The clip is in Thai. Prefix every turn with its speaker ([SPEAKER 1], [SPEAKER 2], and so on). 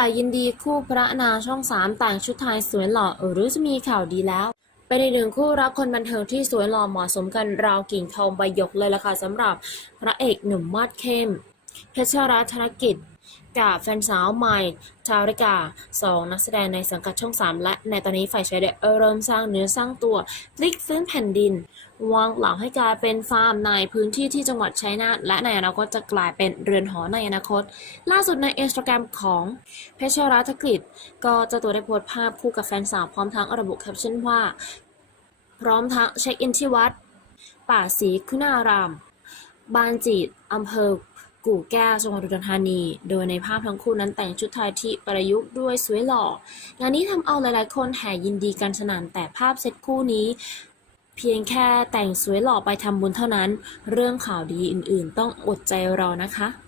[SPEAKER 1] ค่ะยินดีคู่พระนางช่องสามแต่งชุดไทยสวยหล่อเออหรือจะมีข่าวดีแล้วเป็นอีกหนึ่งคู่รักคนบันเทิงที่สวยหล่อเหมาะสมกันราวกิ่งทองใบหยกเลยล่ะค่ะสำหรับพระเอกหนุ่มมาดเข้ม เพชรรัตน์ธนกิจกับแฟนสาวใหม่ชาวริกาสองนักแสดงในสังกัดช่อง 3 และในตอนนี้ฝ่ายชายได้เริ่มสร้างเนื้อสร้างตัวพลิกฟื้นแผ่นดิน วางหลังให้กลายเป็นฟาร์มในพื้นที่ที่จังหวัดชัยนาทและในอนาคตจะกลายเป็นเรือนหอในอนาคต ล่าสุดในอินสตาแกรมของเพชรรัตน์ธนกิจ ก็จะตัวได้โพสต์ภาพคู่กับแฟนสาวพร้อมทั้งระบุแคปชั่นว่า พร้อมทั้งเช็คอินที่วัด ป่าศรีคุณารามบ้านจีดอำเภอ กู่แก้วจังหวัดอุดรธานี โดยในภาพทั้งคู่นั้นแต่งชุดไทยที่ประยุกต์ด้วยสวยหล่อ งานนี้ทำเอาหลายๆ คนแห่ยินดีกันสนานแต่ภาพเซตคู่นี้เพียงแค่แต่งสวยหล่อไปทำบุญเท่านั้น เรื่องข่าวดีอื่นๆ ต้องอดใจรอนะคะ